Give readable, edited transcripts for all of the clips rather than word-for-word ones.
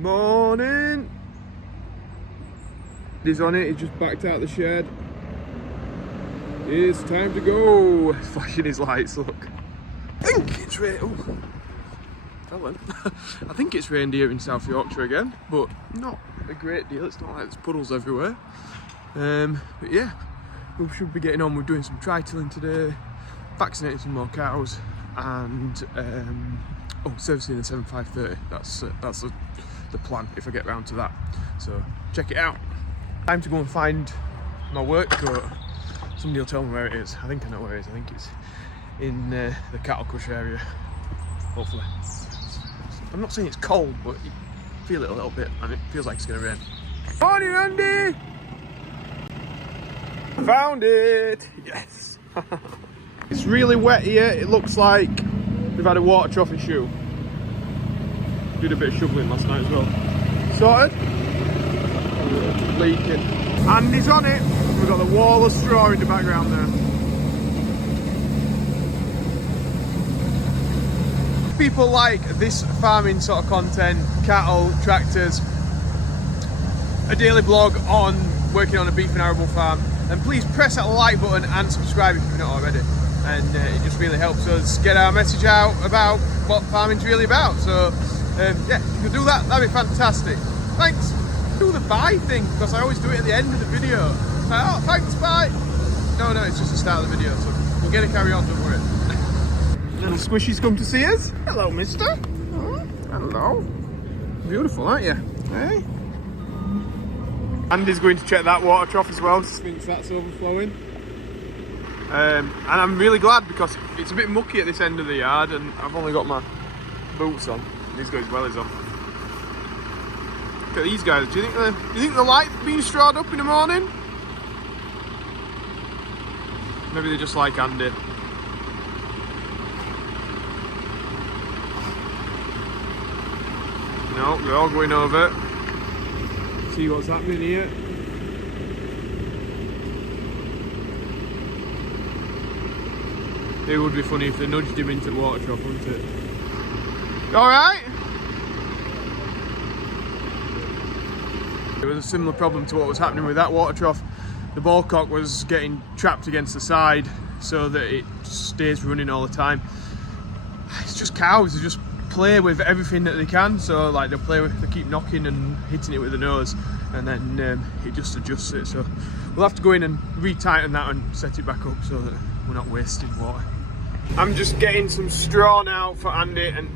Morning. He's on it, he's just backed out the shed. It's time to go. He's flashing his lights, look. I think it's rain. I think it's rained here in South Yorkshire again, but not a great deal. It's not like there's puddles everywhere. But yeah, we should be getting on with doing some tri-tilling today, vaccinating some more cows, and servicing the 7530. That's the plan if I get round to that. So check it out. Time to go and find my work coat. Somebody will tell me where it is. I think I know where it is. I think it's in the cattle crush area, hopefully. I'm not saying it's cold, but you feel it a little bit and it feels like it's going to rain. Morning, Andy! Found it! Yes! It's really wet here. It looks like we've had a water trough issue. Did a bit of shoveling last night as well. Sorted? Leaking. Andy's on it. We've got the wall of straw in the background there. People like this farming sort of content, cattle, tractors, a daily blog on working on a beef and arable farm, then please press that like button and subscribe if you're not already. And it just really helps us get our message out about what farming's really about. So yeah, if you could do that, that'd be fantastic. Thanks. Do the bye thing, because I always do it at the end of the video. Oh, thanks, bye. No, it's just the start of the video, so we'll get it carry on, don't worry. Little squishy's come to see us. Hello, mister. Oh, hello. Beautiful, aren't you? Hey. Andy's going to check that water trough as well, since that's overflowing. And I'm really glad because it's a bit mucky at this end of the yard and I've only got my boots on. These guys' wellies on. Look at these guys. Do you think they like being strawed up in the morning? Maybe they just like Andy. No, they're all going over. See what's happening here. It would be funny if they nudged him into the water trough, wouldn't it? Alright? It was a similar problem to what was happening with that water trough. The ballcock was getting trapped against the side so that it stays running all the time. It's just cows, they just play with everything that they can, so like they keep knocking and hitting it with the nose, and then it just adjusts it. So we'll have to go in and retighten that and set it back up so that we're not wasting water. I'm just getting some straw now for Andy and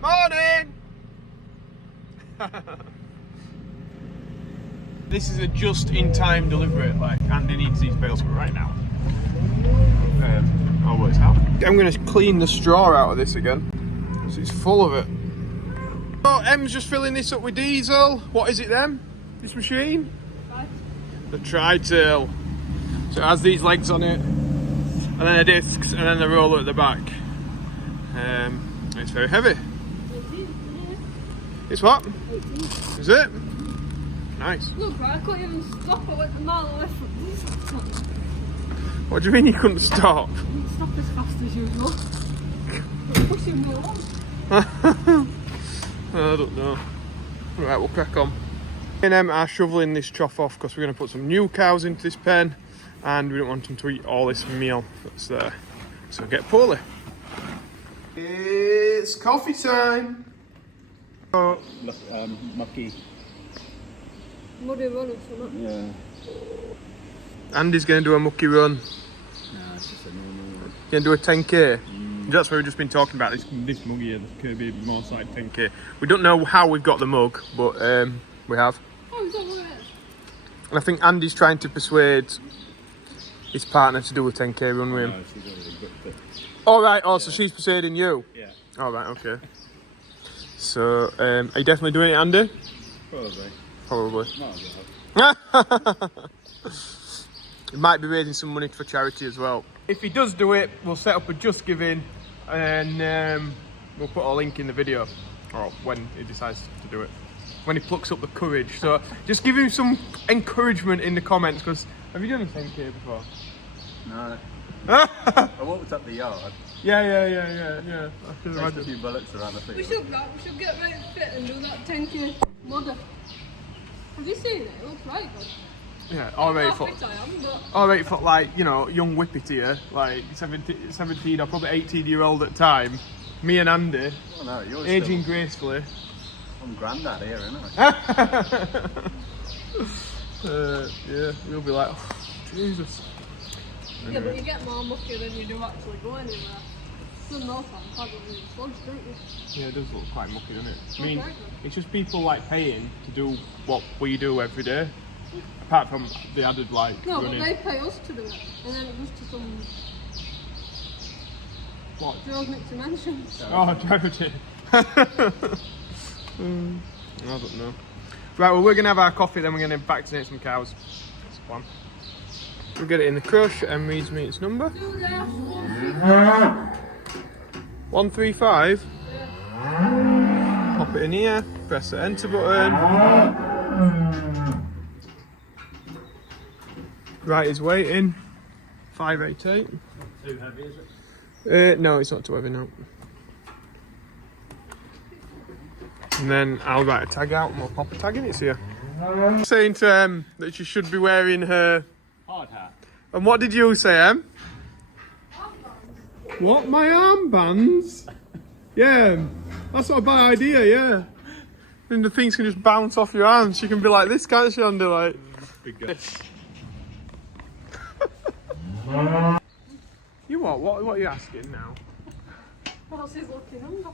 morning. This is a just-in-time delivery. Like Andy needs these bales right now. Always have. I'm going to clean the straw out of this again, so it's full of it. Oh, Em's just filling this up with diesel. What is it then? This machine? The tri-till. So it has these legs on it, and then the discs, and then the roller at the back. It's very heavy. It's what? Is it? Nice. Look, I couldn't even stop. I went a mile away from this. What do you mean you couldn't stop? I didn't stop as fast as usual. Pushing me along. I don't know. Right, we'll crack on. Me and Em are shoveling this trough off because we're going to put some new cows into this pen and we don't want them to eat all this meal that's there. So get poorly. It's coffee time. Oh. Look, mucky. Muddy run or something. Yeah. Andy's going to do a mucky run. Nah, it's just a normal. Going to do a 10k. That's what we've just been talking about. This mug here, the Kirby more like 10k. We don't know how we've got the mug, but we have. Oh, is that what it is? And I think Andy's trying to persuade his partner to do a 10k run with him. No, she's already booked it. All right. Oh, so she's persuading you. Yeah. All right. Okay. So, are you definitely doing it, Andy? Probably. Probably. Might as well. He might be raising some money for charity as well. If he does do it, we'll set up a Just Giving and we'll put a link in the video, or when he decides to do it, when he plucks up the courage. So just give him some encouragement in the comments, because have you done a 10k before? No. I walked up the yard Yeah. I can There's a imagine. few bullets around the We field. should get right fit and do that 10k modder. Have you seen it? It looks right good. Yeah, How alright for fit I am, but alright for like, you know, young whippet like 17 or probably 18-year-old at the time. Me and Andy, Oh no, you're aging still gracefully. I'm granddad here, isn't I? Yeah, we'll be like, oh, Jesus. yeah, but you get more mucky than you do actually go anywhere. Some more time, paddling in the slugs, don't you? Yeah, it does look quite mucky, doesn't it? I Okay. mean, it's just people like paying to do what we do every day. Apart from the added like No, running. but they pay us to do it, and then it goes to some What? Joe's Mixed Dimensions. Oh, charity. I don't know. Right, well, we're going to have our coffee, then we're going to vaccinate some cows. That's the plan. We'll get it in the crush. and reads me its number. 135. Pop it in here, press the enter button. Right, is waiting. 588. Too heavy, is it? No, it's not too heavy, no. And then I'll write a tag out and we'll pop a tag in it here. Saying to Em that she should be wearing her... Hard hat. And what did you say, Em? What? My armbands? Yeah, that's not a bad idea, yeah. Then the things can just bounce off your hands. She can be like this, can't she, Andy? Like... Big guy. You what? What are you asking now? What's his lucky number?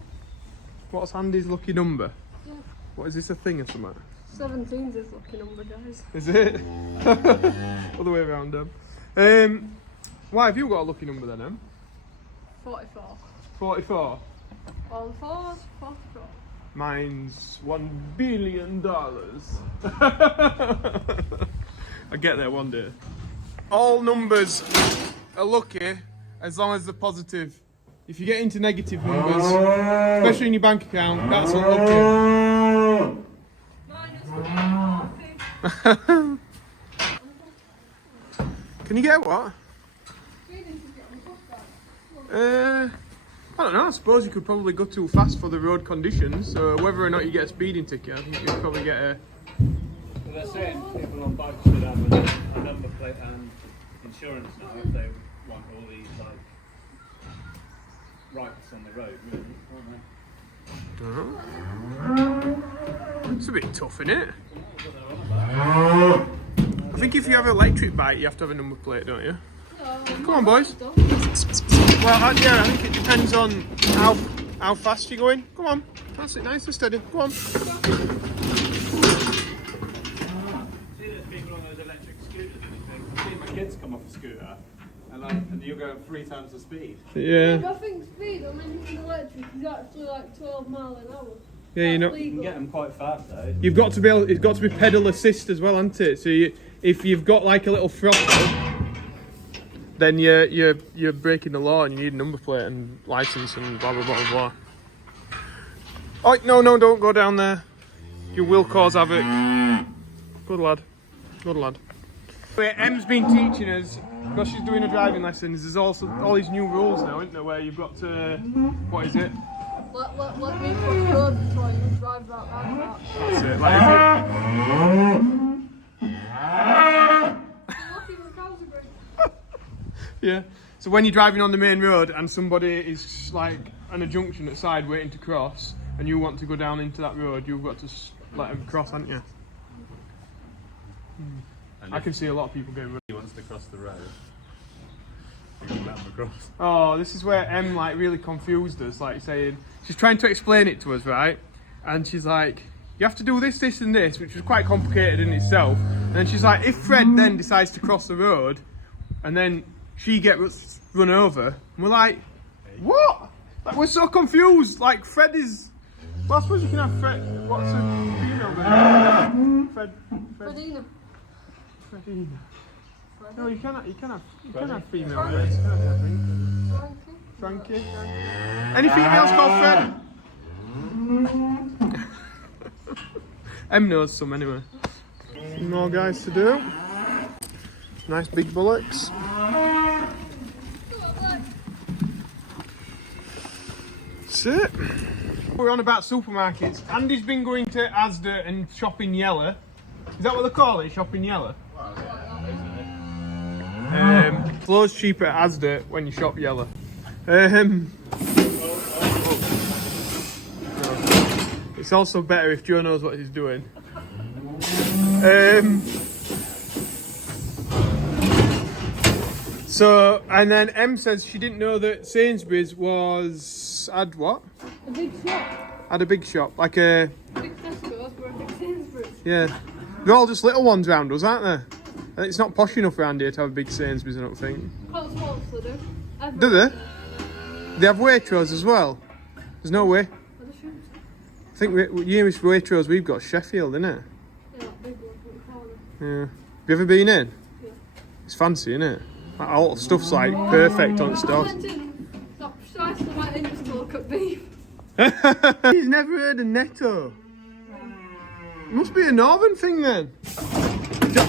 What's Andy's lucky number? Yeah. What, is this a thing or something? 17's his lucky number, guys. Is it? Other way around, why have you got a lucky number then, Em? 44. 44. All the fours, 44. Mine's $1 billion. I get there one day. All numbers are lucky as long as they're positive. If you get into negative numbers, especially in your bank account, that's unlucky. Can you get what? I don't know. I suppose you could probably go too fast for the road conditions. So whether or not you get a speeding ticket, I think you'd probably get a. Well, they're saying people on bikes should have a number plate and insurance now if they want all these like rights on the road, really, aren't It's a bit tough, isn't it? I think if you have an electric bike, you have to have a number plate, don't you? Come on, boys. Well, yeah, I think it depends on how fast you're going. Come on, that's it, nice and steady. Come on. See those people on those electric scooters and everything? I've seen my kids come off a scooter and you're going 3 times the speed. Yeah. I think speed on anything electric is actually like 12 miles an hour. Yeah, you know. You can get them quite fast though. You've got to be able. It's got to be pedal assist as well, hasn't it? So if you've got like a little throttle, then you're breaking the law and you need a number plate and license and blah blah blah blah blah. Oh no, don't go down there. You will cause havoc. Good lad. Good lad. Wait, Em's been teaching us because she's doing her driving lessons. There's also all these new rules now, isn't there? Where you've got to what is it? Let me put the road before you drive that round. That's it. Like Lucky the cows are great. yeah. So when you're driving on the main road and somebody is like on a junction at the side waiting to cross, and you want to go down into that road, you've got to let them cross, haven't you? And I can see a lot of people getting. he wants to cross the road. You can let them across. Oh, this is where Em like really confused us, like saying she's trying to explain it to us, right? And she's like, you have to do this, this, and this, which was quite complicated in itself. And then she's like, if Fred then decides to cross the road, and then she gets run over, and we're like, what? Like we're so confused. Like Fred is. Well, I suppose you can have Fred. What's a female version? Fredina. Fredina. No, you can have female names. Frankie. Any females called Fred? Em knows some anyway. More guys to do. Nice big bullocks. That's it. We're on about supermarkets. Andy's been going to Asda and shopping yellow. Is that what they call it? Shopping yellow? Loads cheaper at Asda when you shop yellow. It's also better if Joe knows what he's doing. So, and then Em says she didn't know that Sainsbury's had what? A big shop. Had a big shop, like a... Big Tesco's, but a big Sainsbury's. Yeah. They're all just little ones round us, aren't they? And it's not posh enough around here to have a big Sainsbury's, I don't think. Cotswolds they do. Do they? They have Waitrose as well. There's no way. I think nearest Waitrose we've got Sheffield, isn't it? Yeah, big one, what you call it. Yeah. Have you ever been in? Yeah. It's fancy, isn't it? Like, all the stuff's like perfect on stores. Not precisely like they used to look at beef. He's never heard of Netto. It must be a northern thing then.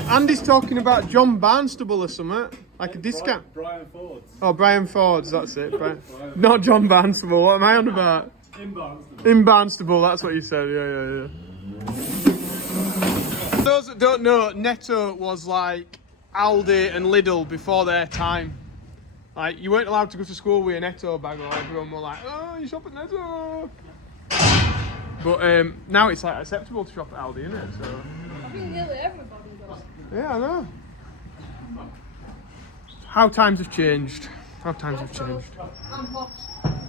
Andy's talking about John Barnstable or something. Like a discount. Brian Ford's. Oh, Brian Ford's, that's it. Not John Barnstable, what am I on about? In Barnstable. In Barnstable, that's what you said, yeah. Those that don't know, Netto was like Aldi and Lidl before their time. Like, you weren't allowed to go to school with a Netto bag, or everyone were like, oh, you shop at Netto. But now it's like acceptable to shop at Aldi, isn't it? So. I think nearly everybody does. Yeah, I know. How times have changed. How times have changed. And posh.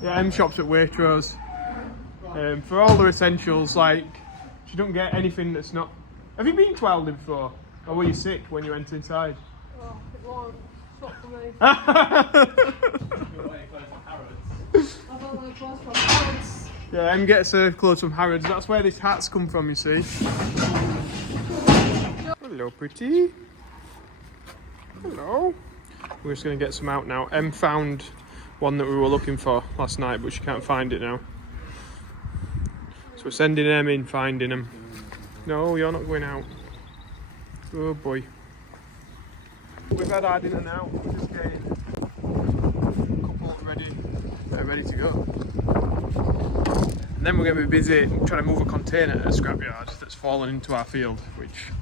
Yeah, M shops at Waitrose. For all their essentials, like, you don't get anything that's not... Have you been to Aldi before? Or were you sick when you went inside? Oh, it won't. It's not for me. Yeah, I don't like clothes from Harrods. M gets her clothes from Harrods. That's where this hat's come from, you see. Hello, pretty. Hello. We're just going to get some out now. Em found one that we were looking for last night, but she can't find it now. So we're sending Em in, finding them. No, you're not going out. Oh boy. We've had our dinner now. We're just getting a couple ready to go. And then we're going to be busy trying to move a container at a scrapyard that's fallen into our field, which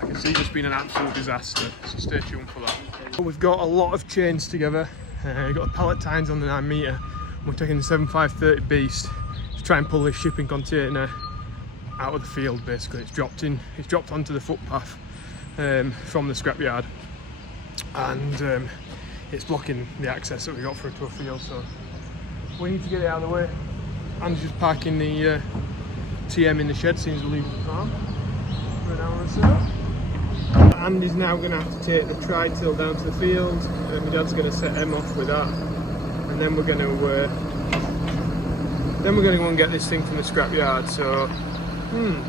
I can see just been an absolute disaster. So stay tuned for that. We've got a lot of chains together. We've got the pallet tines on the 9 metre. We're taking the 7530 Beast to try and pull this shipping container out of the field. Basically, it's dropped onto the footpath from the scrapyard, and it's blocking the access that we got through to a field. So we need to get it out of the way. Andy's just parking the TM in the shed, seems to leave the farm for an hour or so. Andy's now going to have to take the tri-till down to the field, and my dad's going to set Em off with that, and then we're going to go and get this thing from the scrapyard. So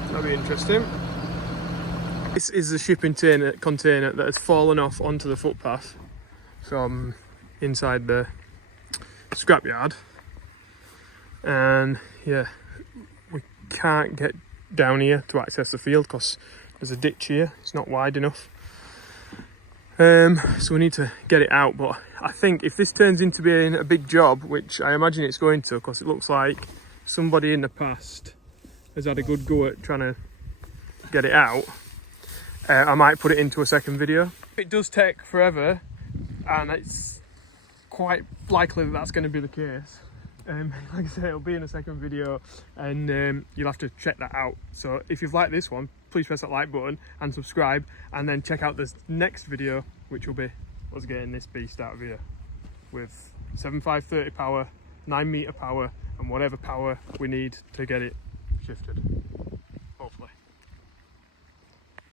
that'll be interesting. This is the shipping container that has fallen off onto the footpath from inside the scrapyard, and yeah, we can't get down here to access the field because there's a ditch here. It's not wide enough, so we need to get it out. But I think if this turns into being a big job, which I imagine it's going to, because it looks like somebody in the past has had a good go at trying to get it out, I might put it into a second video. It does take forever, and it's quite likely that that's going to be the case. Like I say, it'll be in a second video, and you'll have to check that out. So if you've liked this one, please press that like button and subscribe, and then check out this next video, which will be us getting this beast out of here with 7530 power, 9 metre power, and whatever power we need to get it shifted.